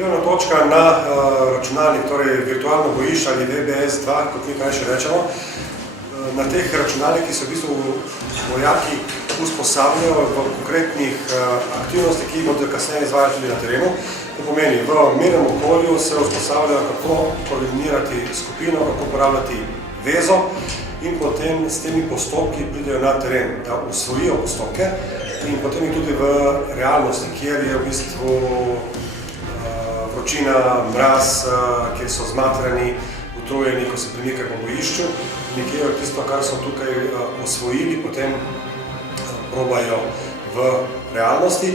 Delovna točka na računalnik, torej virtualno bojišče ali VBS2, kot mi kaj še rečemo. Na teh računalnikih se v bistvu vojaki usposabljajo v konkretnih aktivnosti, ki jih bodo kasneje izvajali tudi na terenu. To pomeni, v mirnem okolju se usposabljajo, kako koordinirati skupino, kako uporabljati vezo in potem s temi postopki pridejo na teren, da usvojijo postopke in potem jih tudi v realnosti, kjer je v bistvu vročina, mraz, kjer so zmatrani, utrujeni, ko se premikajo po bojišču. Nekje tisto, kar so tukaj osvojili, potem probajo v realnosti.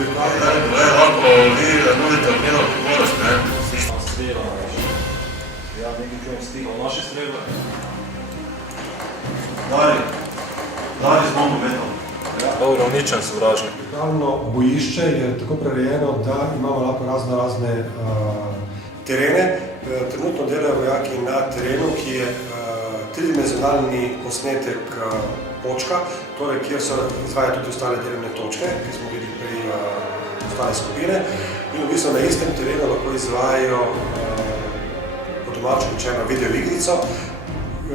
Lahko vi nudite odmeno odgovornost, ne? Strela, ja, nekaj čujem stika. Naši strela? Dali z momentom. Dobro, uničen sovražnik. Virtualno bojišče je tako prerejeno, da imamo lahko razne terene. Trenutno delajo vojaki na terenu, ki je tridimenzionalni posnetek točka, torej kjer se izvajajo tudi ostale delovne točke, ki smo videli prej ostale skupine. In v bistvu na istem terenu lahko izvajajo po domačem rečeno videoigrico,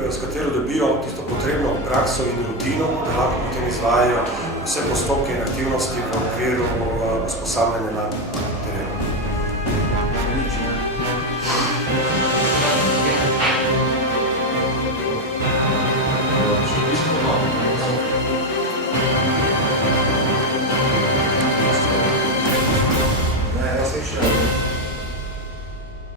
s katero dobijo tisto potrebno prakso in rutino, da lahko potem izvajajo vse postopke in aktivnosti v okviru usposabljanja na